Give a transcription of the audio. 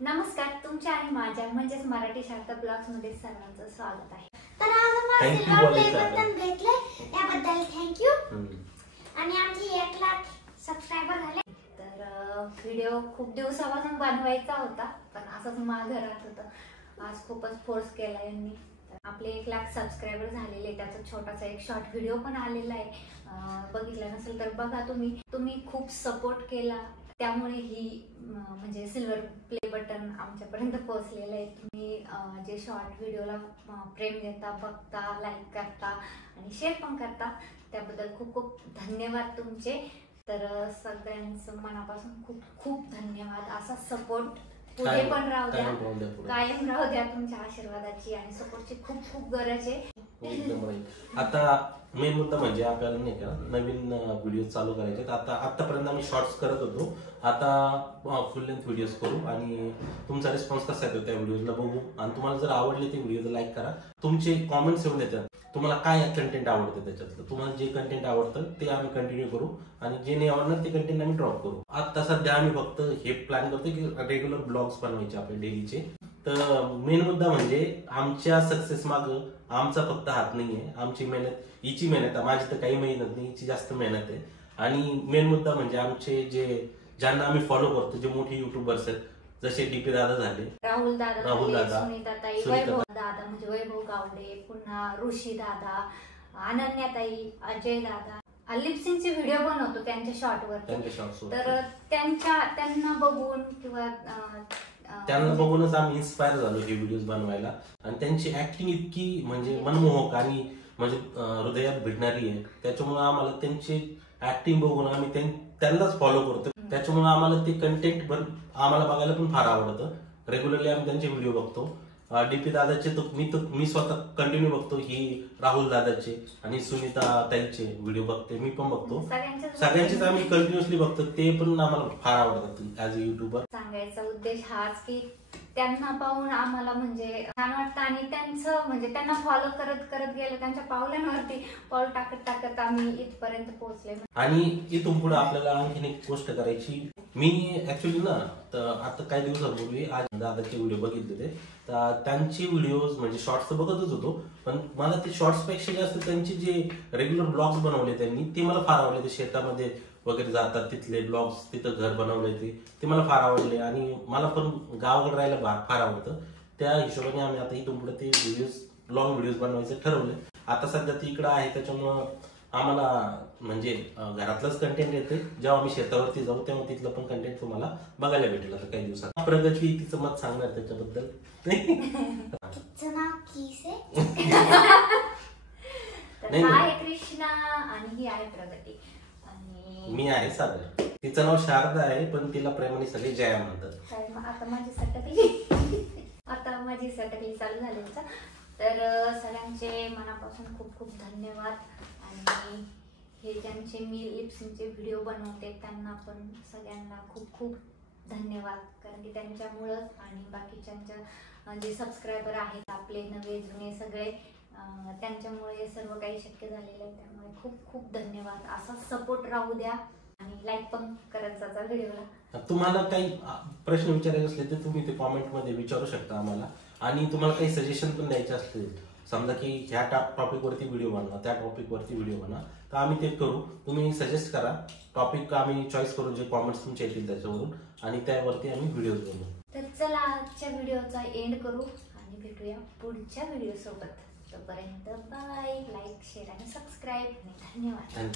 नमस्कार, तुमच्या आणि माझ्या म्हणजेच मराठी शारदा ब्लॉग्स मध्ये सर्वांचं स्वागत आहे। तर आज आम्हाला सिल्वर प्ले बटन भेटले त्याबद्दल थँक्यू। आणि आमचे 1 लाख सबस्क्रायबर झाले। तर व्हिडिओ खूप दिवसापासून बनवायचा होता पण असंच मागे राहत होतं। आज खूपच फोर्स केला यांनी। आपले 1 लाख सबस्क्रायबर झालेले, त्याचा छोटासा एक शॉर्ट व्हिडिओ पण आलेला आहे। बघितला नसेल तर बघा तुम्ही खूप सपोर्ट केला, त्यामुळे ही म्हणजे सिल्वर प्ले बटन आमच्यापर्यंत पोहोचलेलं आहे। तुम्ही जे शॉर्ट व्हिडिओला प्रेम देता, बघता, लाईक करता आणि शेअर पण करता, त्याबद्दल खूप खूप धन्यवाद तुमचे। तर सगळ्यांचं मनापासून खूप खूप धन्यवाद। असा सपोर्ट पुढे पण राहू द्या, कायम राहू द्या। तुमच्या आशीर्वादाची आणि सपोर्टची खूप खूप गरज आहे। आता मेन मुद्दा म्हणजे आपल्याला नाही का नवीन व्हिडिओ चालू करायचे। आतापर्यंत आम्ही शॉर्ट्स करत होतो, आता फुल लेंथ व्हिडिओज करू आणि तुमचा रिस्पॉन्स कसा येतो त्या व्हिडिओला बघू। आणि तुम्हाला जर आवडले ते व्हिडिओ लाईक करा, तुमचे कॉमेंट्स येऊन देतात तुम्हाला काय कंटेंट आवडतं, त्याच्यातलं तुम्हाला जे कंटेंट आवडतं ते आम्ही कंटिन्यू करू आणि जे नाही आवडणार ते कंटेंट आम्ही ड्रॉप करू। आता सध्या आम्ही फक्त हे प्लॅन करतो की रेग्युलर ब्लॉग्स बनवायचे आपले डेलीचे। तर मेन मुद्दा म्हणजे आमच्या सक्सेस माग आमचा फक्त हात नाहीये, आमची मेहनत, हिची मेहनत, माझी तर काही मेहनत नाही, हिची जास्त मेहनत आहे। आणि मेन मुद्दा म्हणजे आमचे ज्यांना आम्ही फॉलो करतो, जे मोठे युट्यूबर्स आहेत, जसे डीपी दादा झाले, राहुल दादा, सुनीताताई, वैभव दादा म्हणजे वैभव गावडे, पुन्हा ऋषी दादा, अनन्याताई, अजय दादा, लिपसिंगचे व्हिडिओ बनवतो त्यांच्या शॉर्टवर। तर त्यांना बघून किंवा त्यांना बघूनच आम्ही इन्स्पायर झालो हे व्हिडिओज बनवायला। आणि त्यांची ऍक्टिंग इतकी म्हणजे मनमोहक आणि म्हणजे हृदयात भिडणारी आहे, त्याच्यामुळे आम्हाला त्यांची ऍक्टिंग बघून आम्ही त्यांनाच फॉलो करतो। त्याच्यामुळे आम्हाला ते कंटेंट आम्हाला बघायला पण फार आवडतं। रेग्युलरली आम्ही त्यांचे व्हिडिओ बघतो। डीपी दादाचे तर मी स्वतः कंटिन्यू बघतो, ही राहुल दादाचे आणि सुनीता ताईचे व्हिडिओ बघते, मी पण बघतो, सगळ्यांचेच आम्ही कंटिन्युअसली बघतो। ते पण आम्हाला फार आवडतात ऍज अ युट्यूबर। सांगायचा उद्देश हाच की त्यांना पाहून आम्हाला म्हणजे छान वाटतं आणि त्यांचं म्हणजे त्यांना फॉलो करत करत गेलं, त्यांच्या पावलांवरती पाऊल टाकत आम्ही इथपर्यंत पोहोचले। आणि इथून पुढे आपल्याला आणखीन एक गोष्ट करायची। मी ऍक्च्युअली ना आता काही दिवसापूर्वी आज दादाचे व्हिडिओ बघितले ते, तर त्यांचे व्हिडिओज म्हणजे शॉर्ट्स तर बघतच होतो, पण मला ते शॉर्ट्स पेक्षा जास्त त्यांचे जे रेग्युलर ब्लॉग्स बनवले त्यांनी ते मला फार आवडले। ते शेतामध्ये वगैरे जातात तिथले ब्लॉग्स, तिथं घर बनवले ते मला फार आवडले। आणि मला पण गावाकडे राहायला फार आवडतं, त्या हिशोबाने आम्ही आता इथून पुढे ते व्हिडिओज लॉंग व्हिडिओज बनवायचे ठरवले। आता सध्या ती इकडं आहे, त्याच्यामुळं आम्हाला म्हणजे घरातलंच कंटेंट येते, जेव्हा आम्ही शेतावरती जाऊ तेव्हा तिथलं पण कंटेंट तुम्हाला बघायला भेटेल आता काही दिवसात। प्रगती तिचं मत सांगणार त्याच्याबद्दल। आहे कृष्णा आणि ही आहे प्रगती आणि मी आहे सागर। तिचं नाव शारदा आहे पण तिला प्रेमाने सगळे जया म्हणतात। आता माझी सटकली चालू झाली। तर सगळ्यांचे मनापासून खूप खूप धन्यवाद। आणि हे ज्यांचे मी लिपसिंगचे व्हिडिओ बनवते त्यांना पण सगळ्यांना खूप खूप धन्यवाद, कारण की त्यांच्यामुळं आणि बाकीच्यांच्या जे सबस्क्रायबर आहेत आपले नवे जुने सगळे, त्यांच्यामुळे हे सर्व काही शक्य झालेलं आहे। त्यामुळे खूप खूप धन्यवाद। असा सपोर्ट राहू द्या आणि लाईक पण करत जाता व्हिडिओला। तुम्हाला काही प्रश्न विचारायचे असले तर तुम्ही ते कॉमेंट मध्ये विचारू शकता आम्हाला। आणि तुम्हाला काही सजेशन पण द्यायचे असतील, समजा की ह्या टॉपिक वरती व्हिडिओ बनवा, त्या टॉपिक वरती व्हिडिओ बनवा, तर आम्ही ते करू। तुम्ही सजेस्ट करा टॉपिक, आम्ही चॉईस करू जे कॉमेंट्स तुमचे येतील त्याच्यावरून, आणि त्यावरती आम्ही व्हिडिओज बनवू। तर चला आजच्या व्हिडिओचा एंड करू आणि भेटूया पुढच्या व्हिडिओ सोबत। तोपर्यंत बाय, लाईक, शेअर आणि सबस्क्राईब, धन्यवाद।